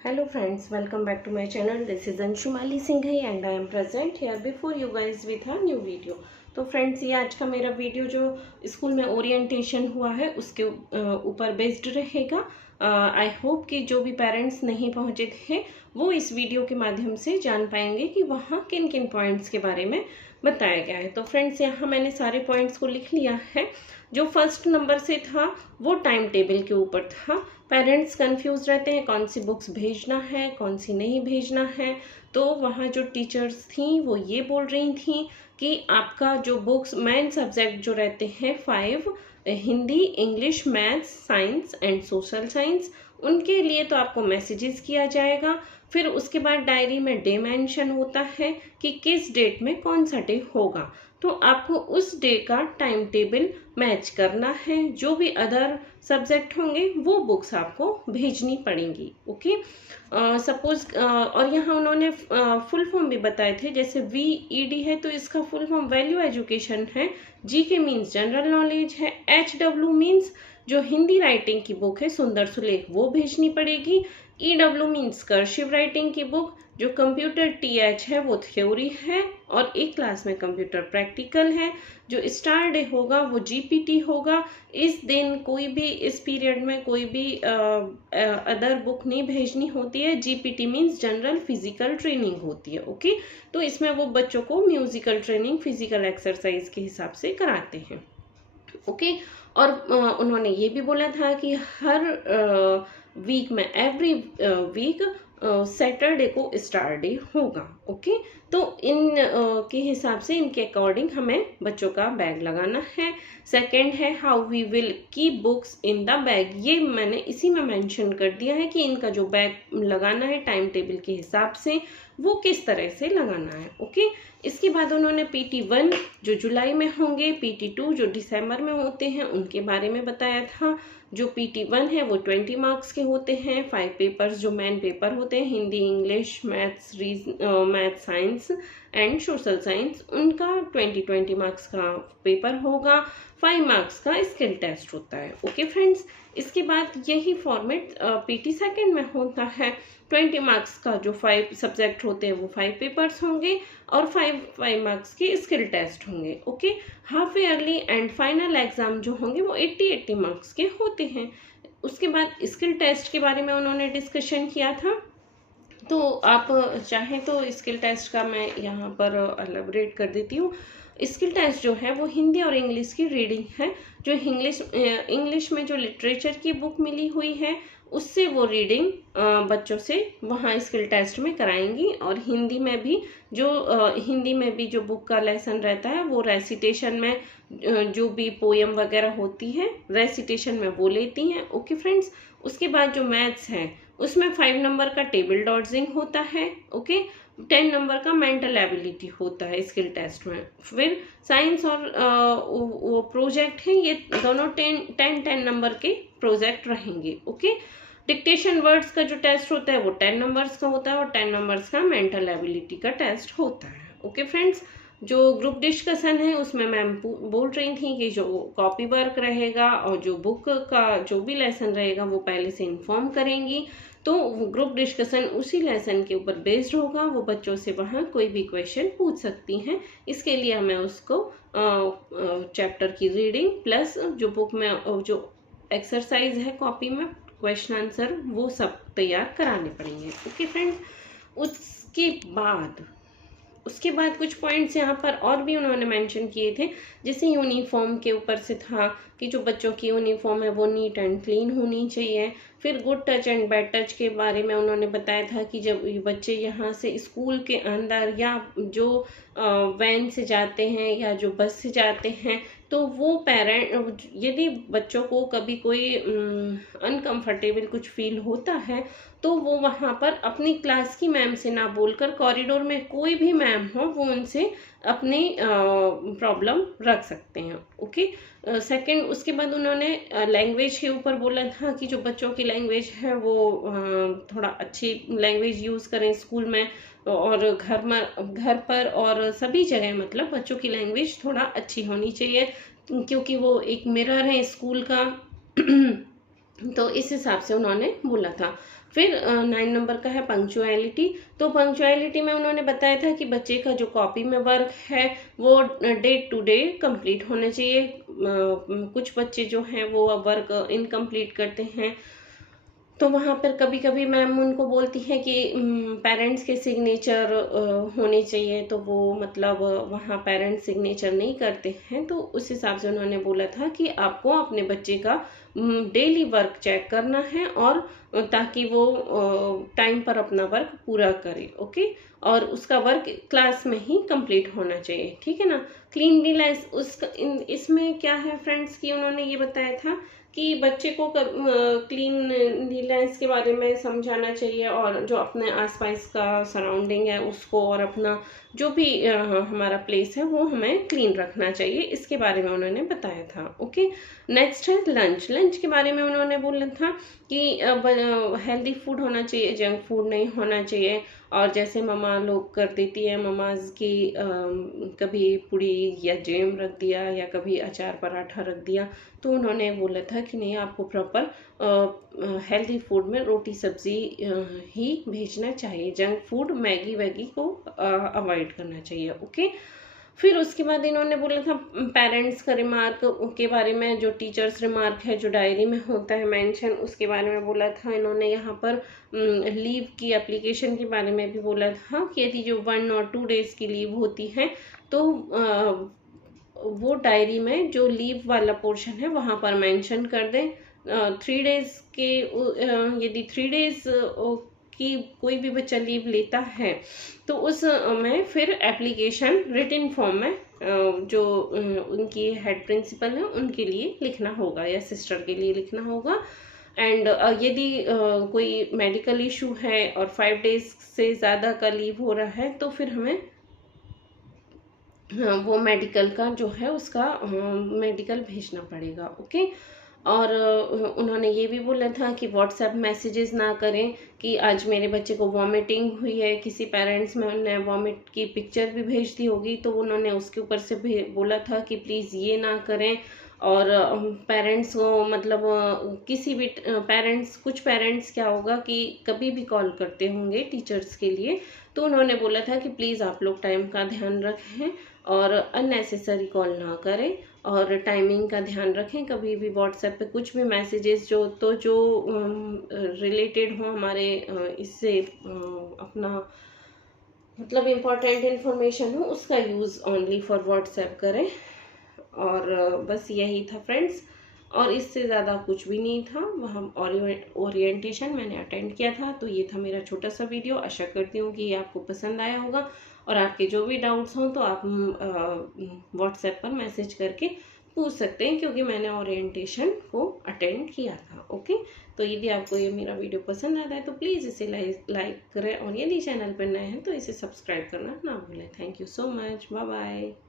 Hello friends, welcome back to my channel. This is Anshumali Singhai and I am present here before you guys with a new video. तो friends, ये आज का मेरा video जो school में orientation हुआ है उसके ऊपर बेस्ड रहेगा। आई होप कि जो भी पेरेंट्स नहीं पहुंचे थे वो इस वीडियो के माध्यम से जान पाएंगे कि वहाँ किन किन पॉइंट्स के बारे में बताया गया है। तो फ्रेंड्स, यहाँ मैंने सारे पॉइंट्स को लिख लिया है। जो फर्स्ट नंबर से था वो टाइम टेबल के ऊपर था। पेरेंट्स कंफ्यूज रहते हैं कौन सी बुक्स भेजना है कौन सी नहीं भेजना है। तो वहाँ जो टीचर्स थी वो ये बोल रही थी कि आपका जो बुक्स मेन सब्जेक्ट जो रहते हैं 5 Hindi, English, maths, science and social science, उनके लिए तो आपको मैसेजेस किया जाएगा। फिर उसके बाद डायरी में डे मेंशन होता है कि किस डेट में कौन सा डे होगा। तो आपको उस डे का टाइम टेबल मैच करना है। जो भी अदर सब्जेक्ट होंगे वो बुक्स आपको भेजनी पड़ेंगी। ओके, सपोज और यहाँ उन्होंने फुल फॉर्म भी बताए थे। जैसे VED है तो इसका फुल फॉर्म वैल्यू एजुकेशन है। GK मीन्स जनरल नॉलेज है। HW मीन्स जो हिंदी राइटिंग की बुक है सुंदर सुलेख वो भेजनी पड़ेगी। EW मीन्स कर्सिव राइटिंग की बुक। जो कंप्यूटर TH है वो थ्योरी है और एक क्लास में कंप्यूटर प्रैक्टिकल है। जो स्टार डे होगा वो GPT होगा। इस दिन कोई भी इस पीरियड में कोई भी अदर बुक नहीं भेजनी होती है। GPT means general physical training होती है। ओके, तो इसमें वो बच्चों को म्यूजिकल ट्रेनिंग, फिजिकल एक्सरसाइज के हिसाब से कराते हैं। ओके, और उन्होंने ये भी बोला था कि हर वीक में एवरी वीक सैटरडे को स्टार डे होगा। ओके, तो इन के हिसाब से इनके अकॉर्डिंग हमें बच्चों का बैग लगाना है। सेकंड है how we will keep books in the bag. ये मैंने इसी में मेंशन कर दिया है कि इनका जो बैग लगाना है टाइम टेबल के हिसाब से वो किस तरह से लगाना है। ओके, इसके बाद उन्होंने PT1 जो जुलाई में होंगे, PT2 जो दिसंबर में होते हैं उनके बारे में बताया था। जो PT1 है वो 20 मार्क्स के होते हैं। 5 पेपर्स जो मेन पेपर होते हैं Hindi, English, maths, maths, science and social science, उनका 20 मार्क्स का पेपर होगा। 5 मार्क्स का स्किल टेस्ट होता है। ओके फ्रेंड्स, इसके बाद यही फॉर्मेट PT2 में होता है। 20 मार्क्स का जो 5 सब्जेक्ट होते हैं वो 5 पेपर्स होंगे और 5 मार्क्स के स्किल टेस्ट होंगे। Okay, half yearly and final exam जो होंगे वो 80 मार्क्स के होते हैं। उसके बाद स्किल टेस्ट के बारे में उन्होंने डिस्कशन किया था। तो आप चाहें तो स्किल टेस्ट का मैं यहाँ पर एलैबोरेट कर देती हूँ। स्किल टेस्ट जो है वो हिंदी और इंग्लिश की रीडिंग है। जो इंग्लिश में जो लिटरेचर की बुक मिली हुई है उससे वो रीडिंग बच्चों से वहाँ स्किल टेस्ट में कराएंगी। और हिंदी में भी जो बुक का लेसन रहता है वो रेसिटेशन में जो भी पोयम वगैरह होती है रेसिटेशन में वो लेती हैं। ओके फ्रेंड्स, उसके बाद जो मैथ्स है उसमें 5 नंबर का टेबल डॉट्सिंग होता है। ओके, 10 नंबर का मेंटल एबिलिटी होता है स्किल टेस्ट में। फिर साइंस और वो प्रोजेक्ट है, ये दोनों 10 नंबर के प्रोजेक्ट रहेंगे। ओके, डिक्टेशन वर्ड्स का जो टेस्ट होता है वो 10 नंबर्स का होता है और 10 नंबर्स का मेंटल एबिलिटी का टेस्ट होता है। ओके फ्रेंड्स, जो ग्रुप डिस्कशन है उसमें मैम बोल रही थी कि जो कॉपी वर्क रहेगा और जो बुक का जो भी लेसन रहेगा वो पहले से इन्फॉर्म करेंगी। तो ग्रुप डिस्कशन उसी लेसन के ऊपर बेस्ड होगा। वो बच्चों से वहाँ कोई भी क्वेश्चन पूछ सकती हैं। इसके लिए हमें उसको चैप्टर की रीडिंग प्लस जो बुक में जो एक्सरसाइज है कॉपी में क्वेश्चन आंसर वो सब तैयार कराने पड़ेंगे। ओके फ्रेंड्स, उसके बाद कुछ पॉइंट्स यहाँ पर और भी उन्होंने मेंशन किए थे। जैसे यूनिफॉर्म के ऊपर से था कि जो बच्चों की यूनिफॉर्म है वो नीट एंड क्लीन होनी चाहिए। फिर good touch and bad touch के बारे में उन्होंने बताया था कि जब बच्चे यहाँ से स्कूल के अंदर या जो वैन से जाते हैं या जो बस से जाते हैं तो वो पेरेंट यदि बच्चों को कभी कोई अनकंफर्टेबल कुछ फील होता है तो वो वहाँ पर अपनी क्लास की मैम से ना बोलकर कॉरिडोर में कोई भी मैम हो वो उनसे अपनी प्रॉब्लम रख सकते हैं। ओके, सेकंड, उसके बाद उन्होंने लैंग्वेज के ऊपर बोला था कि जो बच्चों की लैंग्वेज है वो थोड़ा अच्छी लैंग्वेज यूज़ करें स्कूल में और घर पर और सभी जगह, मतलब बच्चों की लैंग्वेज थोड़ा अच्छी होनी चाहिए क्योंकि वो एक मिरर है स्कूल का। तो इस हिसाब से उन्होंने बोला था। फिर 9 नंबर का है पंक्चुअलिटी। तो पंक्चुअलिटी में उन्होंने बताया था कि बच्चे का जो कॉपी में वर्क है वो डे टू डे कंप्लीट होना चाहिए। कुछ बच्चे जो हैं वो वर्क इनकम्प्लीट करते हैं, तो वहाँ पर कभी कभी मैम उनको बोलती हैं कि पेरेंट्स के सिग्नेचर होने चाहिए, तो वो मतलब वहाँ पेरेंट्स सिग्नेचर नहीं करते हैं। तो उस हिसाब से उन्होंने बोला था कि आपको अपने बच्चे का डेली वर्क चेक करना है, और ताकि वो टाइम पर अपना वर्क पूरा करे। ओके, और उसका वर्क क्लास में ही कंप्लीट होना चाहिए, ठीक है ना। क्लीनलीनेस उसका इसमें क्या है फ्रेंड्स कि उन्होंने ये बताया था कि बच्चे को क्लीनलीनेस के बारे में समझाना चाहिए, और जो अपने आसपास का सराउंडिंग है उसको, और अपना जो भी हमारा प्लेस है वो हमें क्लीन रखना चाहिए, इसके बारे में उन्होंने बताया था। ओके, नेक्स्ट है लंच। लंच के बारे में उन्होंने बोला था कि हेल्दी फूड होना चाहिए, जंक फूड नहीं होना चाहिए। और जैसे ममा लोग कर देती है, ममाज की कभी पूड़ी या जैम रख दिया, या कभी अचार पराठा रख दिया, तो उन्होंने बोला था कि नहीं, आपको प्रॉपर हेल्दी फूड में रोटी सब्जी ही भेजना चाहिए, जंक फूड मैगी वैगी को अवॉइड करना चाहिए। ओके, फिर उसके बाद इन्होंने बोला था पेरेंट्स का रिमार्क के बारे में, जो टीचर्स रिमार्क है जो डायरी में होता है मेंशन, उसके बारे में बोला था इन्होंने। यहाँ पर लीव की एप्लीकेशन के बारे में भी बोला था कि यदि जो 1 और 2 डेज की लीव होती है, तो वो डायरी में जो लीव वाला पोर्शन है वहाँ पर मेंशन कर दें। 3 डेज के यदि 3 डेज की कोई भी बच्चा लीव लेता है, तो उस में फिर एप्लीकेशन रिटन फॉर्म में जो उनकी हेड प्रिंसिपल है उनके लिए लिखना होगा, या सिस्टर के लिए लिखना होगा। एंड यदि कोई मेडिकल इशू है और 5 डेज से ज़्यादा का लीव हो रहा है, तो फिर हमें वो मेडिकल का जो है उसका मेडिकल भेजना पड़ेगा। ओके, और उन्होंने ये भी बोला था कि व्हाट्सएप मैसेजेस ना करें कि आज मेरे बच्चे को वॉमिटिंग हुई है, किसी पेरेंट्स में उन्होंने वॉमिट की पिक्चर भी भेज दी होगी, तो उन्होंने उसके ऊपर से भी बोला था कि प्लीज़ ये ना करें। और पेरेंट्स को मतलब किसी भी पेरेंट्स, कुछ पेरेंट्स क्या होगा कि कभी भी कॉल करते होंगे टीचर्स के लिए, तो उन्होंने बोला था कि प्लीज़ आप लोग टाइम का ध्यान रखें और अननेसेसरी कॉल ना करें, और टाइमिंग का ध्यान रखें। कभी भी व्हाट्सएप पे कुछ भी मैसेजेस जो रिलेटेड हो हमारे इससे अपना मतलब इम्पॉर्टेंट इन्फॉर्मेशन हो, उसका यूज़ ओनली फॉर व्हाट्सएप करें। और बस यही था फ्रेंड्स, और इससे ज़्यादा कुछ भी नहीं था। वहाँ ओरिएंटेशन मैंने अटेंड किया था। तो ये था मेरा छोटा सा वीडियो। आशा करती हूँ कि ये आपको पसंद आया होगा, और आपके जो भी डाउट्स हों तो आप व्हाट्सएप पर मैसेज करके पूछ सकते हैं, क्योंकि मैंने ओरिएंटेशन को अटेंड किया था। ओके, तो यदि आपको ये मेरा वीडियो पसंद आता है तो प्लीज़ इसे लाइक करें, और यदि चैनल पर नए हैं तो इसे सब्सक्राइब करना ना भूलें। Thank you so much, bye bye.